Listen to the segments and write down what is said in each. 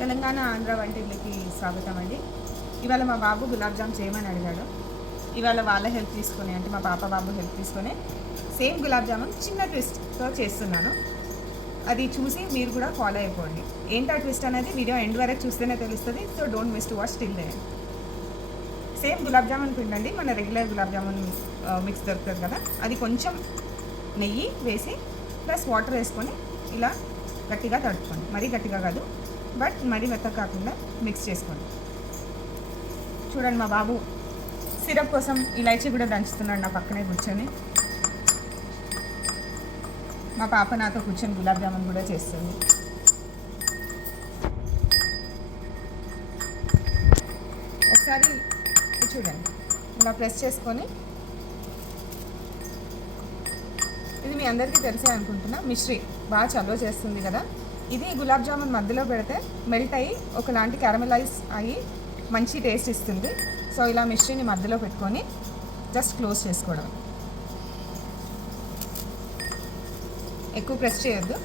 తెలంగాణ ఆంధ్ర వంటిళ్ళకి స్వాగతం అండి. ఇవాళ మా బాబు గులాబ్ జామ్ చేయమని అడిగాడు. ఇవాళ వాళ్ళ హెల్ప్ తీసుకొని, అంటే మా పాప బాబు హెల్ప్ తీసుకొని సేమ్ గులాబ్ జామున్ చిన్న ట్విస్ట్తో చేస్తున్నాను. అది చూసి మీరు కూడా ఫాలో అయిపోండి. ఏంటా ట్విస్ట్ అనేది వీడియో ఎండ్ వరకు చూస్తేనే తెలుస్తుంది. So don't miss to watch till the end. Same gulab jamun పిండండి, మన రెగ్యులర్ గులాబ్ జామున్ మిక్స్ దొరుకుతుంది కదా, అది కొంచెం నెయ్యి వేసి ప్లస్ వాటర్ వేసుకొని ఇలా గట్టిగా తడుపుకోండి. మరీ గట్టిగా కాదు, బట్ మరీ మెత్తగా కాకుండా మిక్స్ చేసుకోండి. చూడండి, మా బాబు సిరప్ కోసం ఇలాచీ కూడా దంచుతున్నాడు నా పక్కనే కూర్చొని. మా పాప నాతో కూర్చొని గులాబ్ జామున్ కూడా చేస్తుంది. ఒకసారి చూడండి, ఇలా ప్రెస్ చేసుకొని, ఇది మీ అందరికీ తెలిసే అనుకుంటున్నా, మిశ్రీ బాగా చల్లో చేస్తుంది కదా. ఇది గులాబ్ జామున్ మధ్యలో పెడితే మెల్ట్ అయ్యి ఒకలాంటి క్యారమలైజ్ అయ్యి మంచి టేస్ట్ ఇస్తుంది. సో ఇలా మిశ్రీని మధ్యలో పెట్టుకొని జస్ట్ క్లోజ్ చేసుకోవడం, ఎక్కువ ప్రెస్ చేయొద్దు.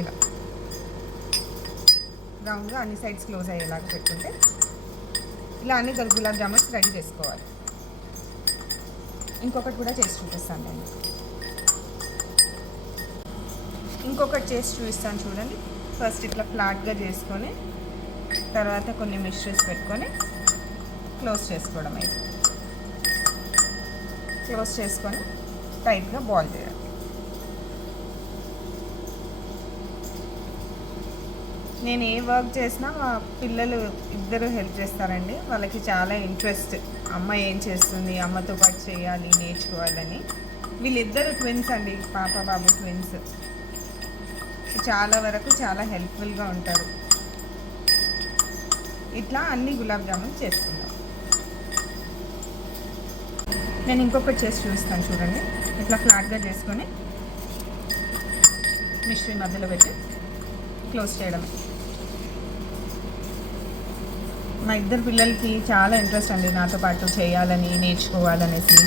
ఇలా రౌండ్గా అన్ని సైడ్స్ క్లోజ్ అయ్యేలాగా పెట్టుకుంటే ఇలా అన్ని గులాబ్ జామున్స్ రెడీ చేసుకోవాలి. ఇంకొకటి కూడా చేసి చూపిస్తాను నేను. ఇంకొకటి చేసి చూపిస్తాను చూడండి. ఫస్ట్ ఇట్లా ఫ్లాట్గా చేసుకొని తర్వాత కొన్ని మిక్చర్స్ పెట్టుకొని క్లోజ్ చేసుకోవడం. అయితే క్లోజ్ చేసుకొని టైట్గా బాల్ చేయాలి. నేను ఏ వర్క్ చేసినా మా పిల్లలు ఇద్దరు హెల్ప్ చేస్తారండి. వాళ్ళకి చాలా ఇంట్రెస్ట్, అమ్మ ఏం చేస్తుంది, అమ్మతో పాటు చేయాలి, నేర్చుకోవాలని. వీళ్ళిద్దరు ట్విన్స్ అండి, పాప బాబు ట్విన్స్. చాలా వరకు చాలా హెల్ప్ఫుల్గా ఉంటారు. ఇట్లా అన్ని గులాబ్ జామున్ చేసుకుందాం. నేను ఇంకొకటి చేసి చూస్తాను చూడండి. ఇట్లా ఫ్లాట్గా చేసుకొని మిశ్రీ మధ్యలో పెట్టి క్లోజ్ చేయడమే. మా ఇద్దరు పిల్లలకి చాలా ఇంట్రెస్ట్ అండి నాతో పాటు చేయాలని, నేర్చుకోవాలనేసి.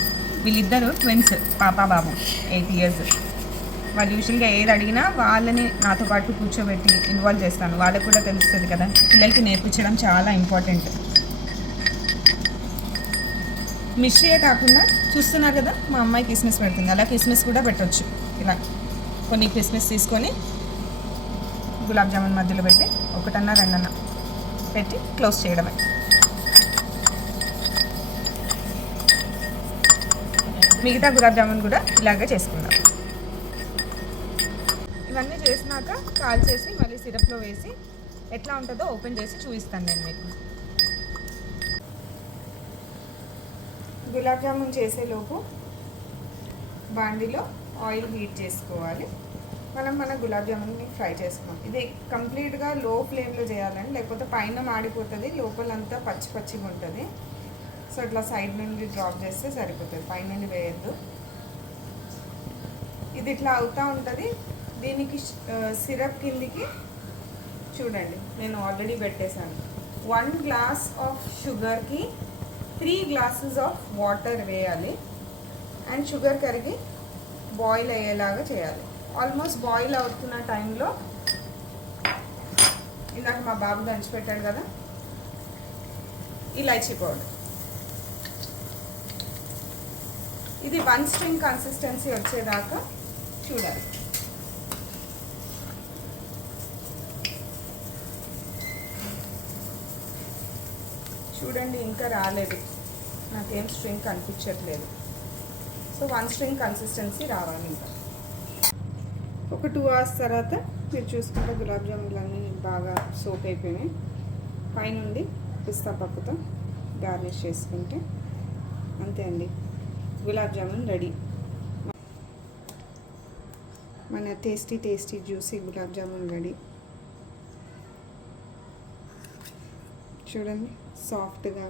వీళ్ళిద్దరు ట్విన్స్, పాప బాబు 8 years. వాళ్ళు యూజువల్గా ఏది అడిగినా వాళ్ళని నాతో పాటు కూర్చోబెట్టి ఇన్వాల్వ్ చేస్తాను. వాళ్ళకు కూడా తెలుస్తుంది కదా, పిల్లలకి నేర్పించడం చాలా ఇంపార్టెంట్. మిర్చియే కాకుండా చూస్తున్నారు కదా, మా అమ్మాయి కిస్మిస్ పెడుతుంది. అలా కిస్మిస్ కూడా పెట్టవచ్చు. ఇలా కొన్ని కిస్మిస్ తీసుకొని గులాబ్ జామున్ మధ్యలో పెట్టి 1-2 పెట్టి క్లోజ్ చేయడమే. మిగతా గులాబ్ జామున్ కూడా ఇలాగే చేసుకుందాం. ఇవన్నీ చేసినాక కాల్ చేసి మళ్ళీ సిరప్లో వేసి ఎట్లా ఉంటుందో ఓపెన్ చేసి చూపిస్తాను నేను మీకు. గులాబ్ జామున్ చేసేలోపు బాండీలో ఆయిల్ హీట్ చేసుకోవాలి. మనం మన గులాబ్ జామున్ని ఫ్రై చేసుకున్నాం. ఇది కంప్లీట్గా లో ఫ్లేమ్లో చేయాలండి, లేకపోతే పైన మాడిపోతుంది, లోపలంతా పచ్చి పచ్చిగా ఉంటుంది. సో ఇట్లా సైడ్ నుండి డ్రాప్ చేస్తే సరిపోతుంది, పైన నుండి వేయద్దు. ఇది ఇట్లా అవుతూ ఉంటుంది. దీనికి సిరప్ కిందికి చూడండి, నేను ఆల్రెడీ పెట్టేశాను. 1 glass ఆఫ్ షుగర్కి 3 glasses ఆఫ్ వాటర్ వేయాలి. అండ్ షుగర్ కరిగి బాయిల్ అయ్యేలాగా చేయాలి. ఆల్మోస్ట్ బాయిల్ అవుతున్న టైంలో ఇందాక మా బాబు దంచిపెట్టాడు కదా, ఇలాచీ పౌడర్. ఇది 1 string కన్సిస్టెన్సీ వచ్చేదాకా చూడాలి. చూడండి, ఇంకా రాలేదు, నాకేం స్ట్రింగ్ కనిపించట్లేదు. సో 1 string కన్సిస్టెన్సీ రావాలి. ఇంకా ఒక 2 hours తర్వాత మీరు చూసుకుంటే గులాబ్ జామున్లు అన్నీ బాగా సోప్ అయిపోయినాయి. పైనుండి పిస్తా పప్పుతో గార్నిష్ చేసుకుంటే అంతే అండి, గులాబ్ జామున్ రెడీ. మన tasty tasty juicy gulab jamun ready. చూడండి, సాఫ్ట్గా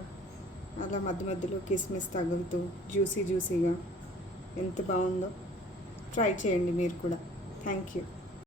అలా మధ్య మధ్యలో కిస్మిస్ తగులుతూ జ్యూసీగా ఎంత బాగుందో. ట్రై చేయండి మీరు కూడా. Thank you.